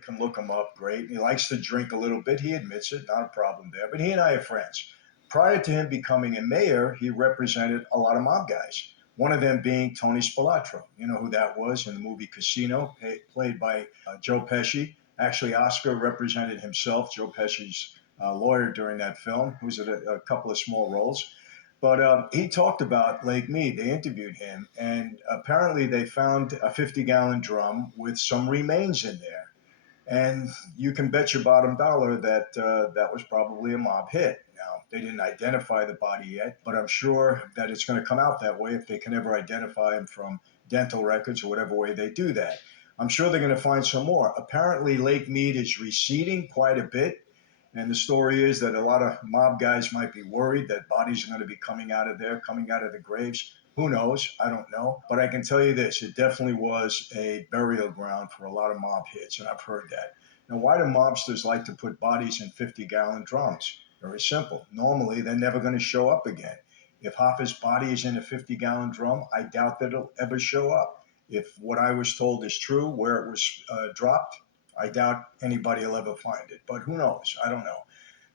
You can look him up. Great. He likes to drink a little bit. He admits it. Not a problem there. But he and I are friends. Prior to him becoming a mayor, he represented a lot of mob guys. One of them being Tony Spilotro. You know who that was in the movie Casino, played by Joe Pesci. Actually, Oscar represented himself, Joe Pesci's lawyer during that film, who's in a couple of small roles. But he talked about Lake Mead. They interviewed him, and apparently they found a 50-gallon drum with some remains in there. And you can bet your bottom dollar that that was probably a mob hit. Now, they didn't identify the body yet, but I'm sure that it's going to come out that way if they can ever identify him from dental records or whatever way they do that. I'm sure they're going to find some more. Apparently, Lake Mead is receding quite a bit. And the story is that a lot of mob guys might be worried that bodies are going to be coming out of there, coming out of the graves. Who knows? I don't know. But I can tell you this, it definitely was a burial ground for a lot of mob hits, and I've heard that. Now, why do mobsters like to put bodies in 50-gallon drums? Very simple. Normally, they're never going to show up again. If Hoffa's body is in a 50-gallon drum, I doubt that it'll ever show up. If what I was told is true, where it was dropped, I doubt anybody will ever find it. But who knows? I don't know.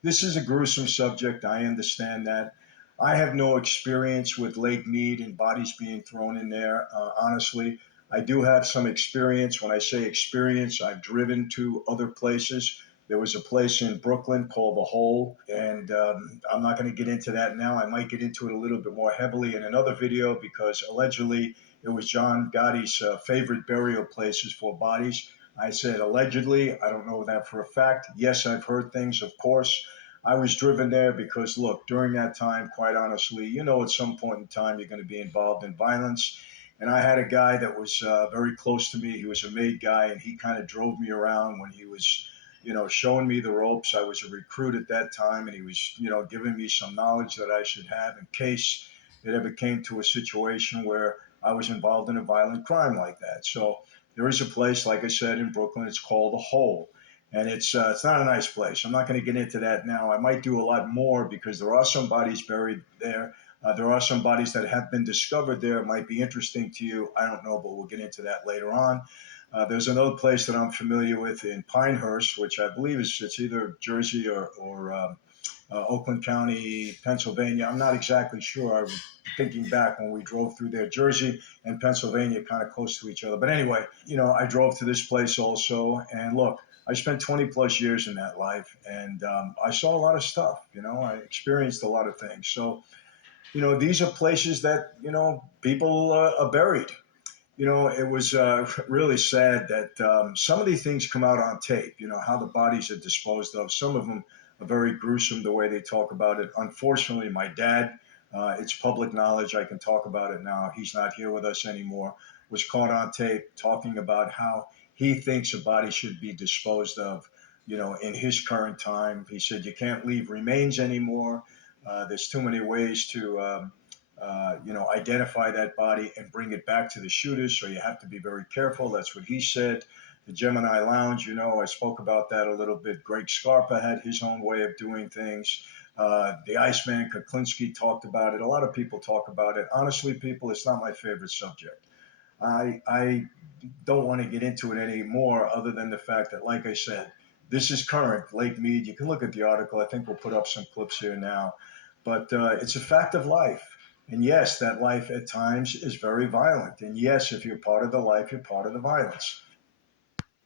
This is a gruesome subject. I understand that. I have no experience with Lake Mead and bodies being thrown in there. Honestly, I do have some experience. When I say experience, I've driven to other places. There was a place in Brooklyn called The Hole, and I'm not going to get into that now. I might get into it a little bit more heavily in another video because allegedly it was John Gotti's favorite burial places for bodies. I said allegedly. I don't know that for a fact. Yes, I've heard things, of course. I was driven there because, look, during that time, quite honestly, you know, at some point in time, you're going to be involved in violence. And I had a guy that was very close to me. He was a Mead guy, and he kind of drove me around when he was, you know, showing me the ropes. I was a recruit at that time, and he was, you know, giving me some knowledge that I should have in case it ever came to a situation where I was involved in a violent crime like that. So there is a place, like I said, in Brooklyn. It's called The Hole, and it's not a nice place. I'm not going to get into that now. I might do a lot more because there are some bodies buried there. There are some bodies that have been discovered there. It might be interesting to you. I don't know, but we'll get into that later on. There's another place that I'm familiar with in Pinehurst, which I believe is it's either Jersey or Oakland County, Pennsylvania. I'm not exactly sure. I'm thinking back when we drove through there. Jersey and Pennsylvania kind of close to each other. But anyway, you know, I drove to this place also. And look, I spent 20 plus years in that life, and I saw a lot of stuff. You know, I experienced a lot of things. So, you know, these are places that, you know, people are buried. You know, it was really sad that some of these things come out on tape, you know, how the bodies are disposed of. Some of them are very gruesome the way they talk about it. Unfortunately, my dad, it's public knowledge. I can talk about it now. He's not here with us anymore. Was caught on tape talking about how he thinks a body should be disposed of, you know, in his current time. He said, you can't leave remains anymore. There's too many ways to you know, identify that body and bring it back to the shooters. So you have to be very careful. That's what he said. The Gemini Lounge, you know, I spoke about that a little bit. Greg Scarpa had his own way of doing things. The Iceman Kuklinski talked about it. A lot of people talk about it. Honestly, people, it's not my favorite subject. I don't want to get into it anymore other than the fact that, like I said, this is current. Lake Mead, you can look at the article. I think we'll put up some clips here now. But it's a fact of life. And yes, that life at times is very violent. And yes, if you're part of the life, you're part of the violence.